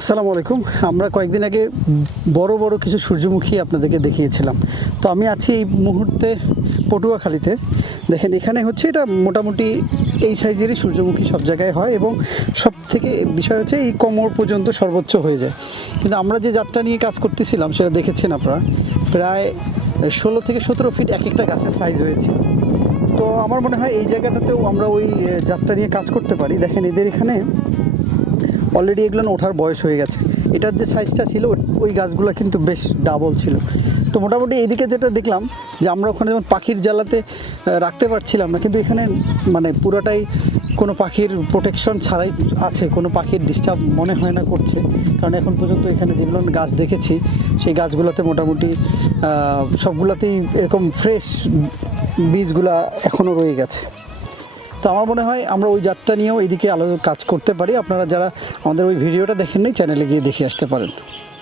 আসসালামু আলাইকুম। আমরা কয়েকদিন আগে বড় বড় কিছু সূর্যমুখী আপনাদেরকে দেখিয়েছিলাম। তো আমি আছি এই মুহূর্তে পটুয়াখালীতে। দেখেন এখানে হচ্ছে এটা মোটামুটি এই সাইজেরই সূর্যমুখী সব জায়গায় হয় এবং সবথেকে বিষয় হচ্ছে এই কোমর পর্যন্ত সর্বোচ্চ হয়ে যায়। কিন্তু আমরা যে যাত্রা নিয়ে কাজ করতেছিলাম সেটা দেখেছেন আপনারা, প্রায় 16 থেকে 17 ফিট এক একটা গাছের সাইজ হয়েছে। তো আমার মনে হয় এই জায়গাটাতেও আমরা ওই যাত্রা নিয়ে কাজ করতে পারি। দেখেন এদের এখানে অলরেডি এগুলো ওঠার বয়স হয়ে গেছে। এটার যে সাইজটা ছিল ওই গাছগুলো কিন্তু বেশ ডাবল ছিল। তো মোটামুটি এইদিকে যেটা দেখলাম যে আমরা ওখানে যেমন পাখির জ্বালাতে রাখতে পারছিলাম না, কিন্তু এখানে মানে পুরোটাই কোনো পাখির প্রোটেকশন ছাড়াই আছে, কোনো পাখির ডিস্টার্ব মনে হয় না করছে। কারণ এখন পর্যন্ত এখানে যেগুলো গাছ দেখেছি সেই গাছগুলোতে মোটামুটি সবগুলোতেই এরকম ফ্রেশ বীজগুলা এখনও রয়ে গেছে। তো আমার মনে হয় আমরা ওই যাত্রা নিয়েও এদিকে কাজ করতে পারি। আপনারা যারা আমাদের ওই ভিডিওটা দেখেননি চ্যানেলে গিয়ে দেখে আসতে পারেন।